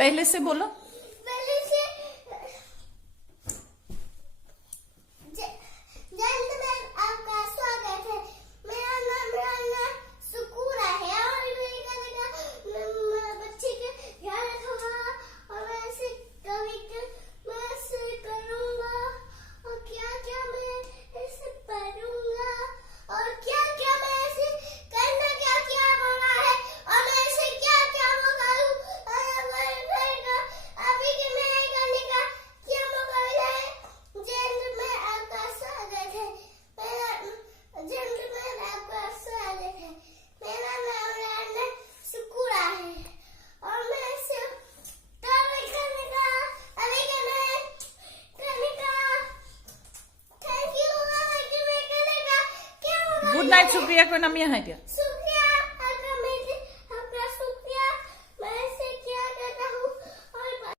पहले से बोलो। पहले से जेंटलमैन आपका स्वागत है। मेरा नाम सुकूरा है और मेरे गले का बच्चे के ध्यान रखूंगा और मैं ऐसे कभी मैं ऐसे करूंगा और क्या क्या मैं ऐसे पढ़ूंगा और क्या क्या मैं ऐसे करना क्या क्या बोला है और मैं ऐसे क्या क्या मौका लूं अभी के मैं करने का क्या मौका मिला है। जेंटलमैन आपका स्वागत है। जेंटलमैन आपका स्वागत है। मेरा नाम सुकूरा है और मैं ऐसे करने का अभी के मैं करने का थैंक यू। मैं करने का क्या मौका गुड नाइट सुप्रिया को नाम यहाँ है क्या?